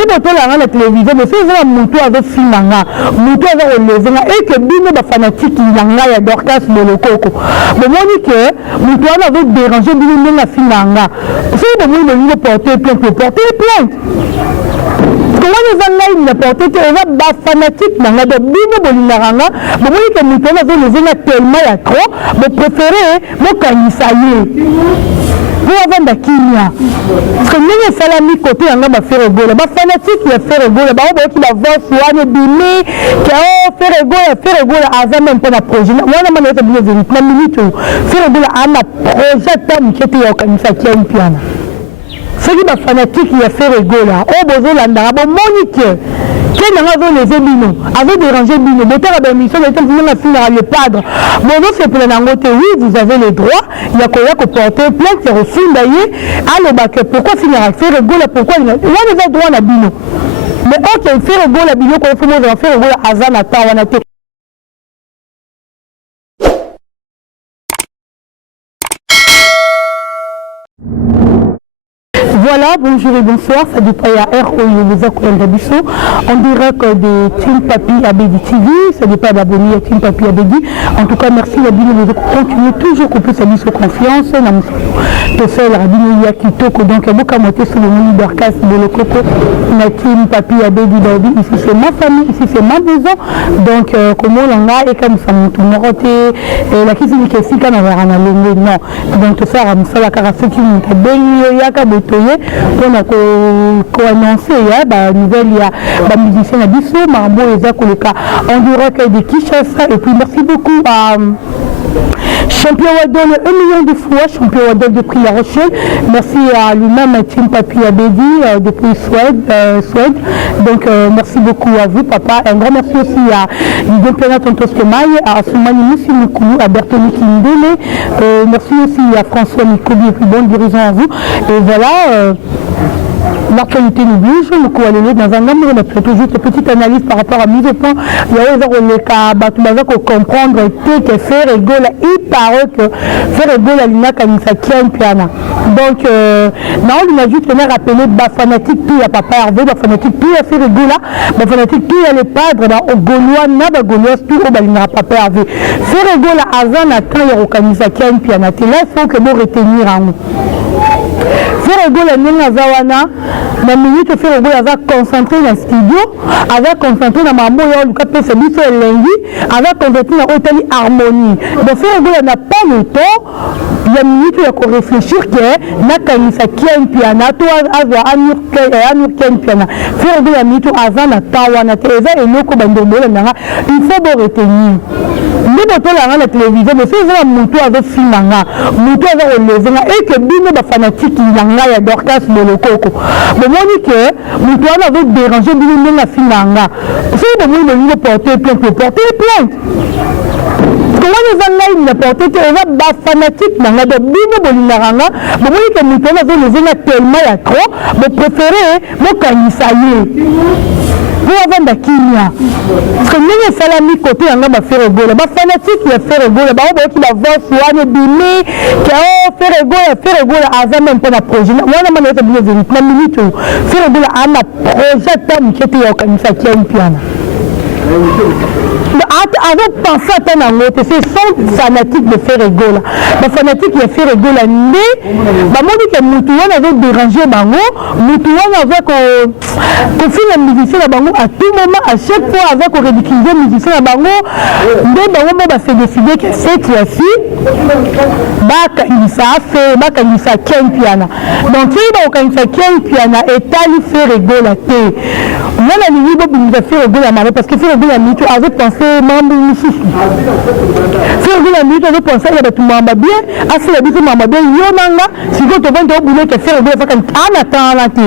à la télévision, mais c'est un mouton avec Finanga, mouton avec le et que bino ba fanatique Yanga ya Dorcas Molokoko. Mais moi dit que mouton avait dérangé bino na Finanga. C'est de moi le porter plainte. Comment les Anglais porté que fanatique n'a de bino bolinaranga, mais moi que mouton avait les tellement à trop, mais préféré mon canisaye. Pour avoir de Kenya. Parce que nous, salami côté, on va faire le goal. Les fanatiques qui fait le goal, les gens qui va voir Souane Bimé, qui a fait le goal, à même pas la projet. Moi, on a bien vu, la minute, faire le goal à un projet qui était organisé à Kiampiana. C'est qui les fanatiques qui a fait le goal là. Oh, besoin d'andara, bon, Monique. Quel est les éminents? Avez dérangé Bino. Mettez la mission, mettez le padre. Bon, non, c'est pour l'angote, oui, vous avez les droits. Il y a quoi que porter plainte, c'est reçu d'ailleurs. Allez, pourquoi finir à faire le goal? Pourquoi il y a des droits à Bino? Mais ok, faire le goal à Bino, quand il faut faire le goal à Azan, à Tawanate. Voilà, bonjour et bonsoir, ça dépend à ROI les accords d'Abisso. On dirait que des Team Papi Abedi TV, ça dépend d'abonner à Team Papi Abedi. En tout cas, merci à Bino de continuer toujours qu'on puisse aller sur confiance. De faire la Bino Yakitoko, donc à beaucoup à monter sur le monde d'Orcas de Lokoko, la Team Papi Abedi Babi. Ici c'est ma famille, ici c'est ma maison. Donc, comment on a et comme ça, tout le monde la cuisine qui est si quand on va en aller, non. Donc, tout ça, on a la carafe qui est bien, yaka botoye. On a annoncé la nouvelle, il y a des musiciens à Bissau, Marbo et Zako le cas. On dirait qu'il y a des Kishasa. Et puis merci beaucoup à Champion Wadol, 1 million de fois, Champion Wadol depuis La Rochelle. Merci à lui-même, Team Papi Abedi, depuis Suède. Donc merci beaucoup à vous, papa. Un grand merci aussi à Lidon Plena Tontos Kemaï, à Soumani Moussi Moukou, à Bertoni Kindele. Merci aussi à François Mikobi, et puis bon dirigeant à vous. Et voilà. L'actualité nous bouge, nous allons dans un nombre de toujours une petite analyse par rapport à mise au point. Il y a des cas, pour comprendre que faire rigolo, il paraît que faire rigolo, il n'y a qu'un piano. Donc, non, il a juste rappelé fanatique, tout, il n'y a pas Hervé, fanatique, tout, il y a fait rigolo, fanatique, tout, il y a les padres, au Gaulois, n'a Gaulois, tout, il n'y a pas Hervé. Faire rigolo, Azan, attend, il y a organisé un piano. Là, il faut que nous retenir en nous. Faire rigolo, Zawana, la minute fait le goût avec concentré dans le studio, avec concentré dans ma moya, le capé c'est lui sur lundi, avec concentré dans l'hôtel Harmonie. Donc faire le goût n'a pas le temps, il y a une minute il faut réfléchir que n'a qu'à une sakienne piano, toi avoir un piano. Faire le goût la minute avant la tawana, et l'autre bandobo, il faut bien retenir. Nous avons la télévision, mais c'est un mouton avec Finanga, mouton avec le et que bino ba fanatique Yanga ya Dorcas Molokoko. Mais moi dit que mouton avait dérangé bino na Finanga. C'est de moi le porter plainte. Comment les Anglais porté que les fanatiques n'a de bino bolinaranga, mais moi dit que mouton avait les tellement à trop, mais préféré mon canisaye. Pour avoir de Kenya. Parce que nous, salami côté, on va faire le goal. Les fanatiques qui a fait le goal, les gens qui va voir Souane Bimé, qui a fait le goal à même pas la projet. Moi, on a bien vu, la minute, faire le goal à un projet qui était organisé à Kiampiana. Avec pensé à ton amour, c'est son fanatique de faire rigolo. Le fanatique qui a fait rigolo à Ndé, moi je dis que Moutouan avait dérangé Bango, Moutouan avait qu'on fait la musicien à Bango à tout moment, à chaque fois avec qu'on ridiculise le musicien à Bango, Ndé Bango s'est décidé que cette fois-ci, il s'est fait Ken Piana. Donc il s'est Ken Piana et Tali fait rigolo à thé. Moi la nuit, il a fait rigolo à Marie parce que fait rigolo à Mito avait pensé mambo mususu. Fait rigolo à Mito avait pensé qu'il y a tout mambo bien, assez la bise mambo bien, yonanga, si vous te vendez au boulot que fait rigolo à attends.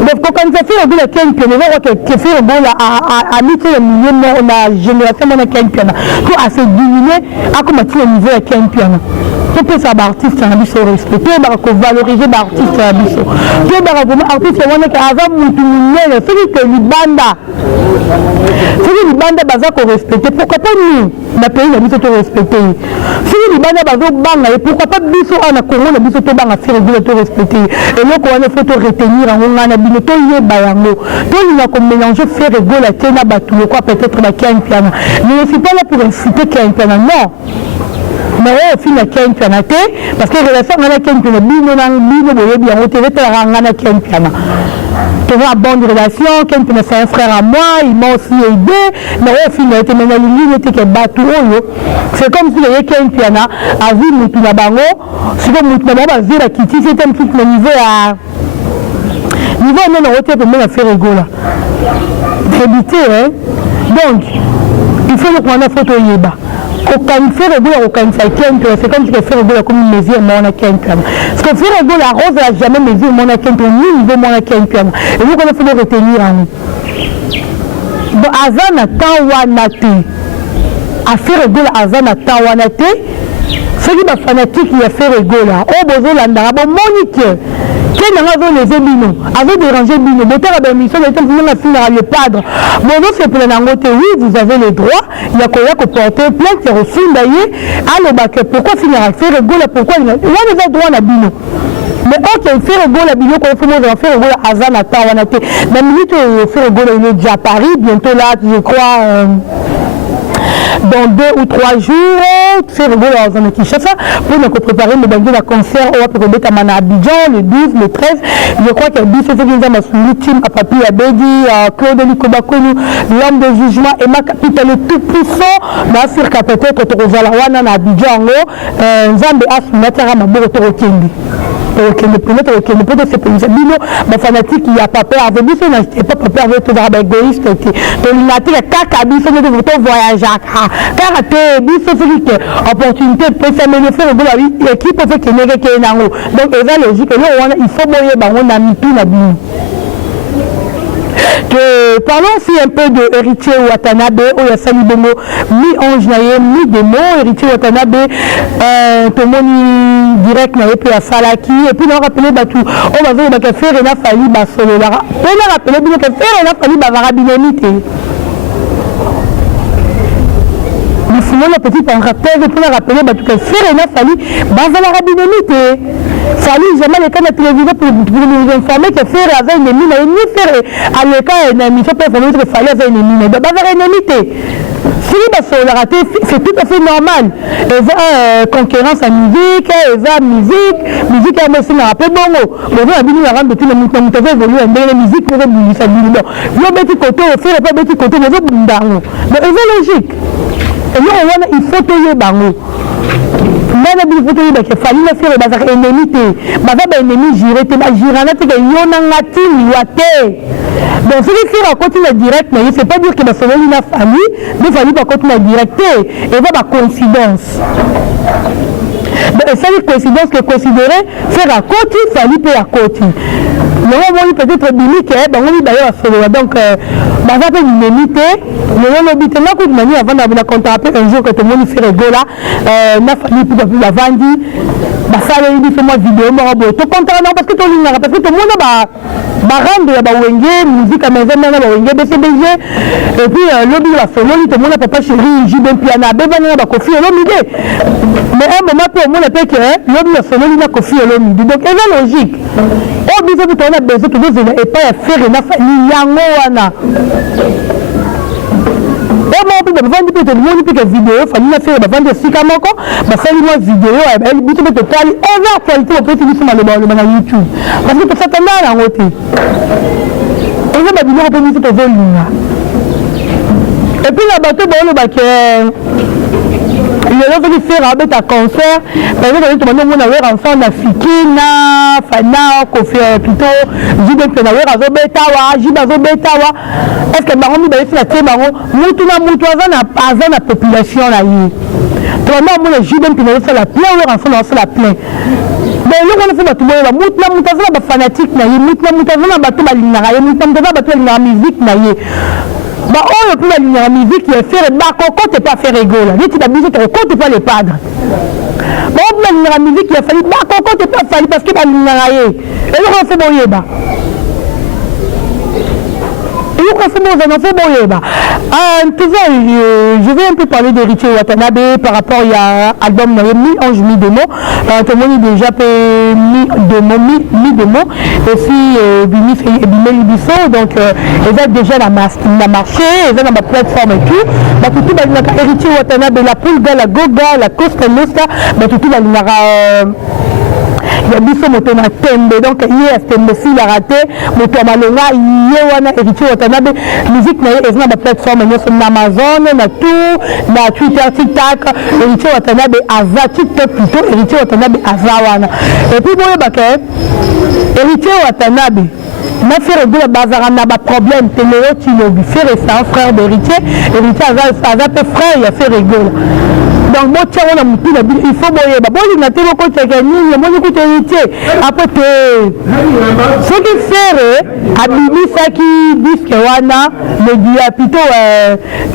Donc quand il fait rigolo à Ken Piana, que fait rigolo à Mito le milieu de la génération de Ken Piana, pour assez diminuer à combattre le niveau de Ken Piana. Tout peut ça artiste à biso respecté, valoriser l'artiste à biso. Tout artiste on est avant mutumine, c'est que libanda. C'est que libanda baza ko respecter. Pourquoi pas nous, la pays la biso to respecter. C'est que bana bazo banga et pourquoi pas biso ana Congo na biso to banga faire réguler to respecter et loko wana faut to retenir en ngana bino to yeba yango to linga ko mélanger faire réguler tena batu quoi peut-être ba kian piano mais je suis pas là pour inciter kian piano non mais au fin la kian piano parce que relation ngana kian piano bino na bino boye bien au télé ta ngana kian piano tu vois bonne relation kian piano c'est un frère à moi il m'a aussi aidé mais au fin la tena na ligne était que batu c'est comme si le kian piano a vu mutu na bango c'est comme mutu na ba zira kiti c'est un petit niveau à niveau non on peut même faire rigoler débiter hein donc il faut qu'on a photo yeba aucun faire rigoler aucun ça c'est comme si faire rigoler comme une mesure mon a qu'un parce que faire rigoler la rose n'a jamais mesure mon a qu'un ni niveau mon a qu'un et nous on a fait retenir en nous donc azana tawanate à faire rigoler azana tawanate ceux qui sont fanatiques il a fait rigoler oh besoin l'andara bon monique quel n'a les bino avait dérangé bino moteur à mission de temps le padre bon c'est pour l'angote oui vous avez le droit il y a quoi que porter plainte et reçu d'ailleurs alors pourquoi finir à faire rigoler pourquoi il a droit à bino mais ok faire rigoler bino quand il faut faire rigoler azana tawanate la minute faire rigoler il est déjà à Paris bientôt là je crois dans 2 ou 3 jours, c'est rigolo dans un Kinshasa pour nous préparer le banquier de concert au Apérobe à Abidjan le 12, le 13. Je crois qu'il y a 10 team à Papi Abedi, Claude Likobakonu, l'homme de jugement et ma capitale le tout puissant. Dans cirque peut-être Torozalawana à Abidjan, Nzambe Asunatara Maboro Torokindi. Peut-être c'est pour les bino, ma fanatique il n'y a pas peur avec lui, il n'a pas peur avec tout le égoïste. Donc il a dit que caca, biso de votre voyage à karaté, biso c'est que opportunité pour s'améliorer le boulot avec l'équipe fait que n'est que nango. Donc c'est logique que là il faut moyer bah on a mis tout la bino. Parlons aussi un peu de Héritier Watanabe, où a Sali Bongo, mi-ange naïe, mi-démon, Héritier Watanabe, tout le monde direct naïe, puis à Salaki, et puis on a rappelé Batou, on va dire que faire Rena Fali Basolo, on a rappelé que faire Rena Fali Bavarabinamite. Mais sinon, le petit rappel, pour rappeler que faire Rena Fali Bavarabinamite. Fali jamais les cas de télévision pour nous informer que faire avec une mine et ni faire à l'école une émission pour informer que Fali avait une mine. Donc, avoir une émité. Si on l'a raté, c'est tout à fait normal. Il y a concurrence en musique, il y a musique est aussi un peu bongo. Mais vous avez dit que tout le monde a évolué en musique pour vous ça dit bon. Vous avez petit côté, vous faites pas petit côté, vous avez bundango. Mais c'est logique. Et nous il faut payer bango. Nana bi photo yi ba ke fali na faire ba za ennemi te ba za ba ennemi jure te ba jirana te ke yona ngati liwate donc si il fait continuer direct mais c'est pas dire que ba sololi na fali mais fali ba continuer direct et va ba coïncidence c'est une coïncidence que considérer faire à côté fali pe à côté le peut-être bini que ba ngoni ba yo solo donc ba za pe ennemi te le lobby te na ko mani avant de contraper un jour que tout le monde fait rigola na fali pour la vendre ba sala yi fait moi vidéo mo bo to content non parce que to linga parce que tout le monde ba rendre ba wenge musique à maison na ba wenge BCBG et puis lobby la solo tout le monde papa chéri ji ben piano be ba ba kofi lo mide mais un moment pour moi le fait que lobby la solo na kofi lo mide donc c'est logique au biso to na besoin que vous et pas faire na fali yango wana et moi, je vais vous dire que la vidéo, il faut faire la vente de Sikamoko, je vais faire une vidéo, elle est totale, et la qualité, on peut utiliser sur YouTube. Parce que ça tombe à la route. Et là, on peut utiliser sur volume. Et puis, la bateau, il y a des faire avec un concert, par exemple, tout le monde a un enfant d'Africain, Fana, Kofi, plutôt, Jibe Penawer, Azobetawa, Jibe Azobetawa. Est-ce que Baron va faire la tête, Baron, Moutouazan la population là. Tout le monde a Jibe Penawer, c'est la plaie, ou enfant dans la plaie. Mais nous, on a fait tout le monde, Moutouazan est fanatique, Moutouazan est battu la musique. Bah, on a pu la musique qui est faire bah quand t'es pas faire rigoler. Dit tu as besoin de quand t'es pas les padres. Bah, on a la musique qui a fallu bah quand t'es pas fallu parce que bah nous n'aille. Et nous on fait bon bah. Il Je vais un peu parler d'Héritier Watanabe par rapport à l'album Mi-Ange Mi-Démon. Tout le monde déjà Mi-Démon. Et puis, Bimeli Bisso. Donc, ils ont déjà la marché, ils ont la plateforme et tout. Tout Héritier Watanabe, la Pulga, la Goga, la Costa Nostra, tout le monde il y a biso moto na tembe donc il a tembe si la raté moto malonga yewana Héritier Watanabe musique na ezna ba plateforme na Amazon na tout na Twitter TikTok Héritier Watanabe aza TikTok plutôt Héritier Watanabe azawana et puis boye bake Héritier Watanabe na faire de la bazar na ba problème téléo tu le faire ça frère d'Héritier aza pe frère il a fait rigoler. Donc, moi, il faut que après, ce qui fait, Abimi Saki disque, le plutôt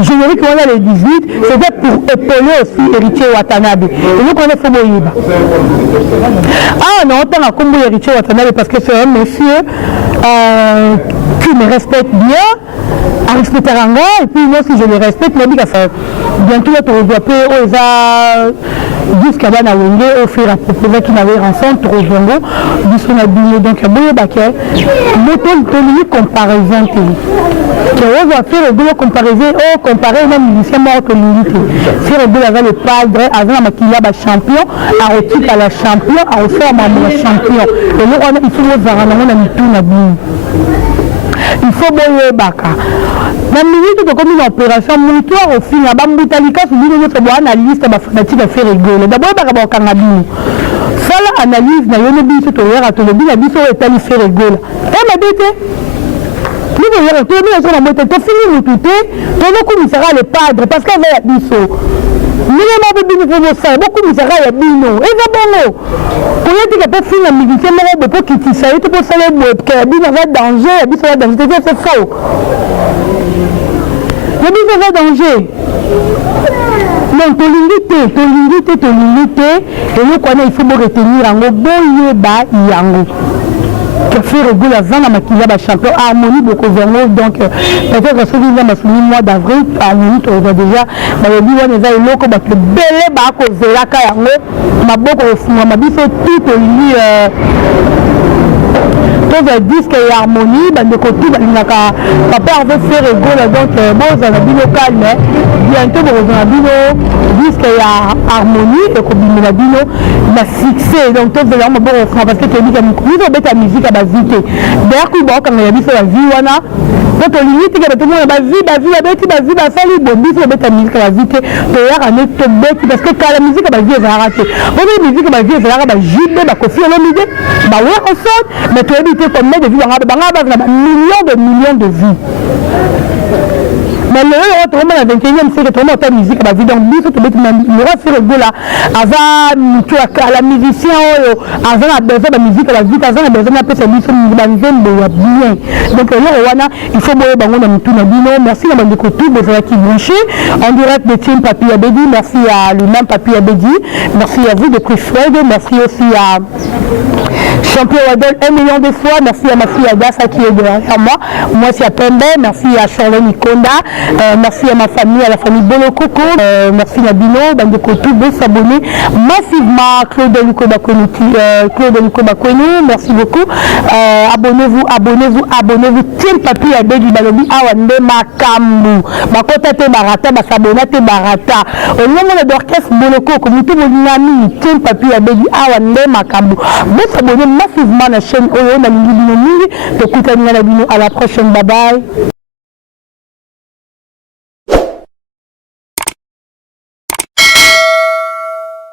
générique, on a les 18, c'était pour épauler aussi Héritier Watanabe. Et nous, on a fait ah non, on a comme Héritier Watanabe parce que c'est un monsieur qui me respecte bien, à respecter un gars, et puis moi, si je le respecte, je me dis que ça bientôt, on doit payer aux jusqu'à la Wenge, au fur et à mesure qu'ils avaient ensemble, trop jongo, jusqu'à la bille. Donc, il y a beaucoup de baquets. Moto, de comparaison. Que on va faire le boulot comparaison, comparer même musicien mort que l'unité. Faire le boulot avec le padre, avec la maquilla, champion, à retirer à la champion, à refaire à la champion. Et nous, il faut nous voir, on a mis tout la bille. Il faut boyer baka. La minute de comme une opération monitoire au fin, à Bambutalika, sur notre analyse, à fanatique à faire rigoler. D'abord, il y a un canabine. Ça, l'analyse, il y a une bise sur la télé, la bise est allée faire rigoler. Elle m'a dit, nous voyons, tout le monde est sur la moto, tu finis le tout, tu ne commissaires les padres, parce qu'elle va y avoir beaucoup de gens bino et va bon pour dire que peut finir musicien mais pour quitter ça il te peut saler que bino va danger c'est faux le bino va danger non tolinité et nous connaît il faut retenir en bon yeba yango que fait réguler la zone à maquiller la champion harmonie beaucoup de donc peut-être que celui là le mois d'avril harmonie on va déjà mais dit on est là loko ba que belé ba ko zela ka yango maboko ofuma mabiso tout li tous les disques et harmonie de côté papa on veut faire rigoler donc bon ça va bien calme bientôt on va bien disque et harmonie et comme la bino la fixé donc tous les gens bon parce que tu dis que nous on met ta musique à basité d'ailleurs quand on a dit sur la vie wana donc on limite que tout le monde va vie ça lui bon dit on met ta musique à basité d'ailleurs on est tombé parce que quand la musique à basité va rater on met musique à basité va rater jude ba kofi on l'idée bah ouais on sort mais tu éviter comme de vues millions de vues. Mais le autrement la 21e siècle tout le monde musique à vie donc biso to beti il aura fait rigoler avant tu as la musicien avant la besoin de musique à la vie avant la besoin de passer biso banzembo ya bien donc là wana il faut boyer bango na mutu na bino merci na bandeko tout besoin qui branché en direct de Team Papi Abedi merci à lui-même Papi Abedi merci à vous de Chris Fred merci aussi à Champion Wadol 1 million de fois, merci à ma fille Adassa qui est derrière moi c'est à Pembe, merci à Charlène Ikonda, merci à ma famille, à la famille Bolokoko, merci à Bino, Bandeko tout beau s'abonner massivement, Claude Luko Bakweni, merci beaucoup, abonnez-vous, Team Papi Abedi Balobi, Awande Makambu, Makota te Barata, Basabona te Barata, au nom de l'orchestre Bolokoko, Moutou Molinami, Team Papi Abedi, Awande Makambu, vous s'abonnez massivement à la chaîne Oyo, à la prochaine, bye bye.